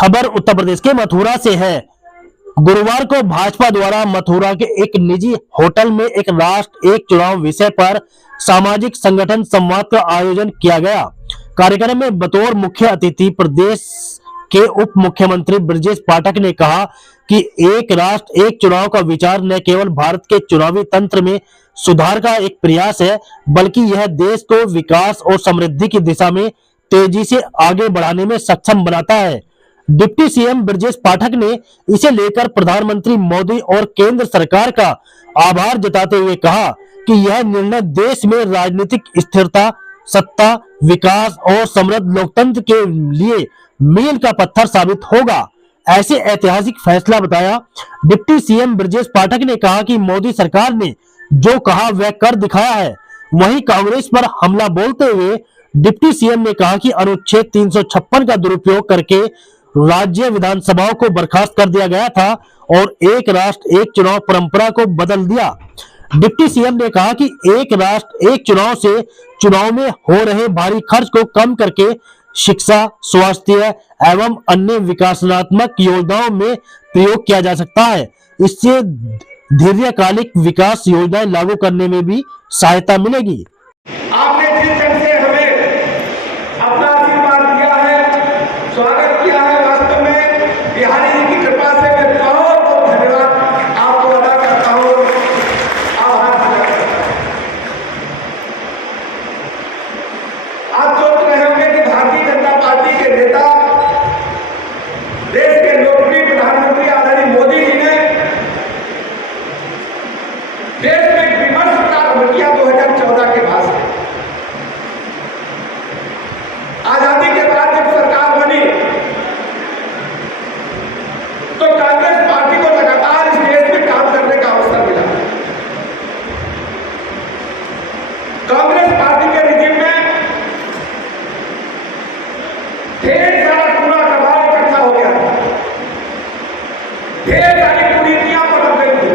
खबर उत्तर प्रदेश के मथुरा से है। गुरुवार को भाजपा द्वारा मथुरा के एक निजी होटल में एक राष्ट्र एक चुनाव विषय पर सामाजिक संगठन संवाद का आयोजन किया गया। कार्यक्रम में बतौर मुख्य अतिथि प्रदेश के उप मुख्यमंत्री ब्रजेश पाठक ने कहा कि एक राष्ट्र एक चुनाव का विचार न केवल भारत के चुनावी तंत्र में सुधार का एक प्रयास है, बल्कि यह देश को विकास और समृद्धि की दिशा में तेजी से आगे बढ़ाने में सक्षम बनाता है। डिप्टी सीएम ब्रजेश पाठक ने इसे लेकर प्रधानमंत्री मोदी और केंद्र सरकार का आभार जताते हुए कहा कि यह निर्णय देश में राजनीतिक स्थिरता, सत्ता, विकास और समृद्ध लोकतंत्र के लिए मील का पत्थर साबित होगा। ऐसे ऐतिहासिक फैसला बताया। डिप्टी सीएम ब्रजेश पाठक ने कहा कि मोदी सरकार ने जो कहा वह कर दिखाया है। वहीं कांग्रेस पर हमला बोलते हुए डिप्टी सीएम ने कहा कि अनुच्छेद 356 का दुरुपयोग करके राज्य विधानसभाओं को बर्खास्त कर दिया गया था और एक राष्ट्र एक चुनाव परंपरा को बदल दिया। डिप्टी सीएम ने कहा कि एक राष्ट्र एक चुनाव से चुनाव में हो रहे भारी खर्च को कम करके शिक्षा, स्वास्थ्य एवं अन्य विकासात्मक योजनाओं में प्रयोग किया जा सकता है। इससे दीर्घकालिक विकास योजनाएं लागू करने में भी सहायता मिलेगी। आपने जिस ढंग से हमें अपना आशीर्वाद दिया है, स्वागत किया है, वास्तव में बिहारी जी की कृपा से मैं बहुत बहुत धन्यवाद आपको अदा करता हूँ, आभार प्रकट करता हूँ। आप सोच रहे होंगे कि भारतीय जनता पार्टी के नेता, देश के लोकप्रिय प्रधानमंत्री आदरणीय मोदी जी ने देश में विमर्श प्रारंभ किया 2014 के बाद से। आजादी के बाद जब सरकार बनी तो कांग्रेस पार्टी को लगातार इस देश में काम करने का अवसर मिला। कांग्रेस पार्टी के रिजिम में ढेर सारा कूड़ा कबाड़ इकट्ठा हो गया था, ढेर सारी कुरीतियां पनप गई थी।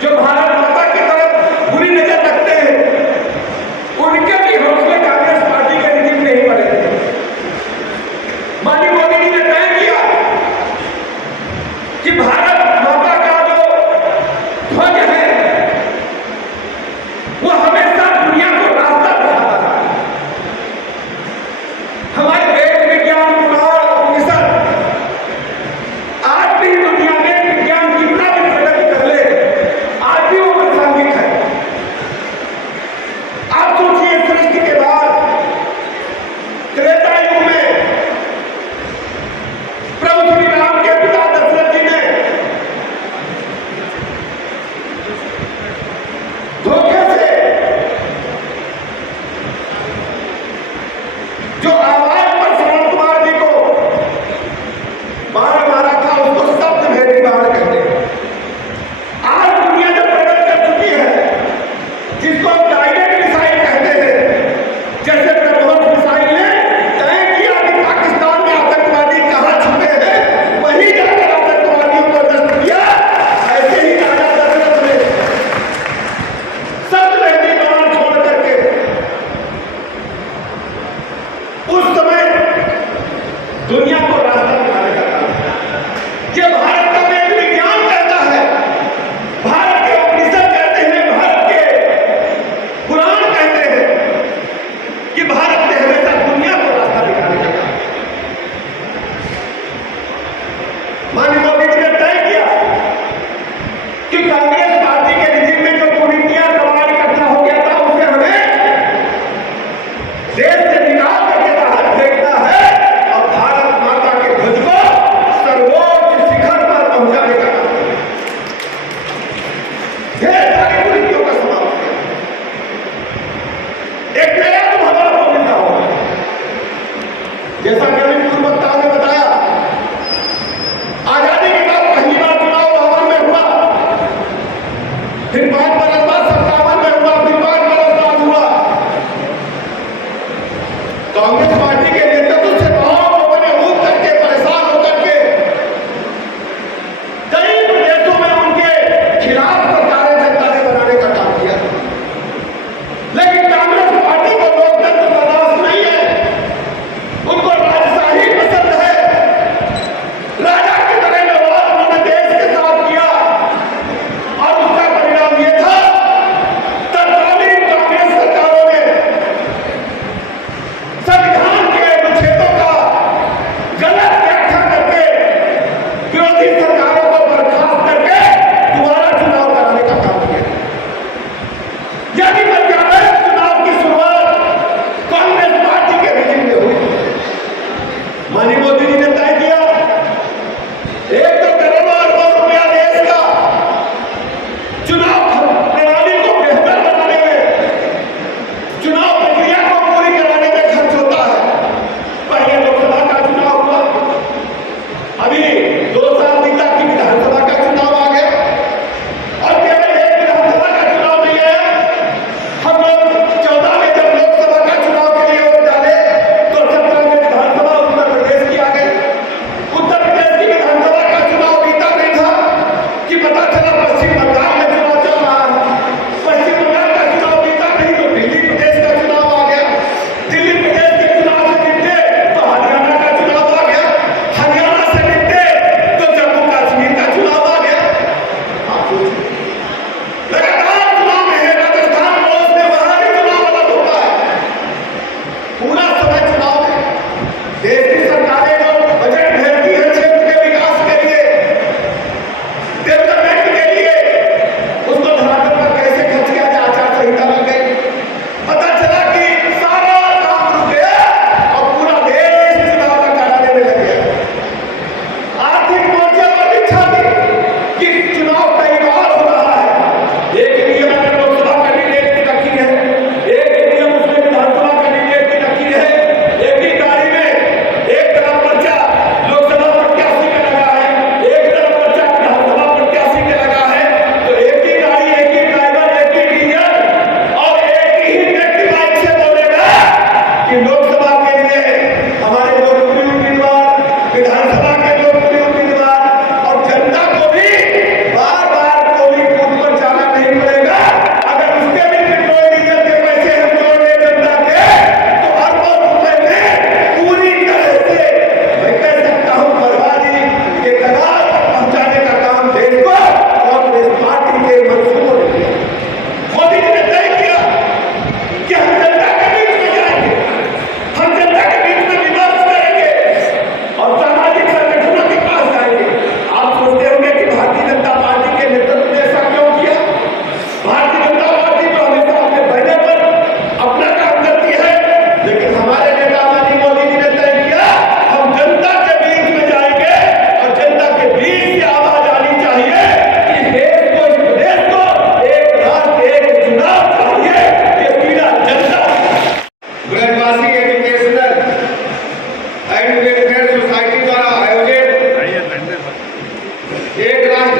जो भारत माता की तरफ बुरी नजर रखते हैं, उनके भी हौसले कांग्रेस पार्टी के रिजिम में ही पड़े थे। माननीय मोदी जी ने तय किया कि भारत माता का जो ध्वज है वो हमेशा दुनिया को रास्ता दिखाता है। हमारे वेद, विज्ञान, पुराण, उपनिषद आज भी दुनिया में विज्ञान कितना भी प्रगति कर ले, आज भी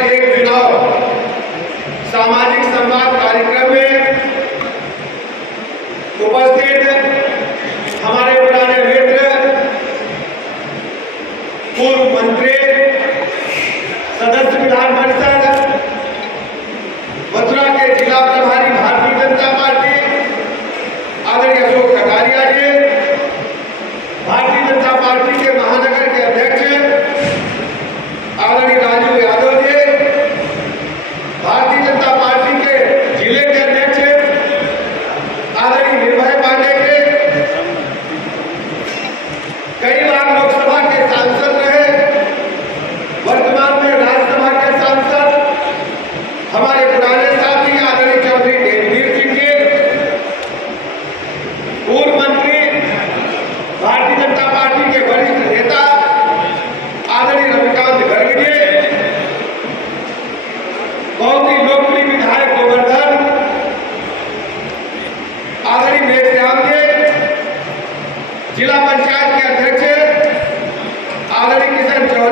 एक चुनाव सामाजिक संवाद कार्यक्रम में उपस्थित हमारे पुराने मित्र पूर्व मंत्री सदस्य विधान परिषद मथुरा के जिला प्रभारी भारतीय जनता पार्टी आदरणीय अशोक कटारिया जी, भारतीय जनता पार्टी के महानगर के अध्यक्ष आदरणीय राजू यादव जी, भारतीय जनता पार्टी के जिले के अध्यक्ष आदरणीय निर्भय पांडे जी, कई बार लोकसभा के सांसद रहे, वर्तमान में राज्यसभा के सांसद हमारे पुराने साथी आदरणीय चौधरी देववीर सिंह जी, पूर्व मंत्री भारतीय जनता पार्टी के वरिष्ठ नेता आदरणीय रविकांत गर्ग जी, बहुत ही लोकप्रिय विधायक गोवर्धन आदरणीय मेघश्याम जी, जिला पंचायत के अध्यक्ष आदरणीय किशन चौधरी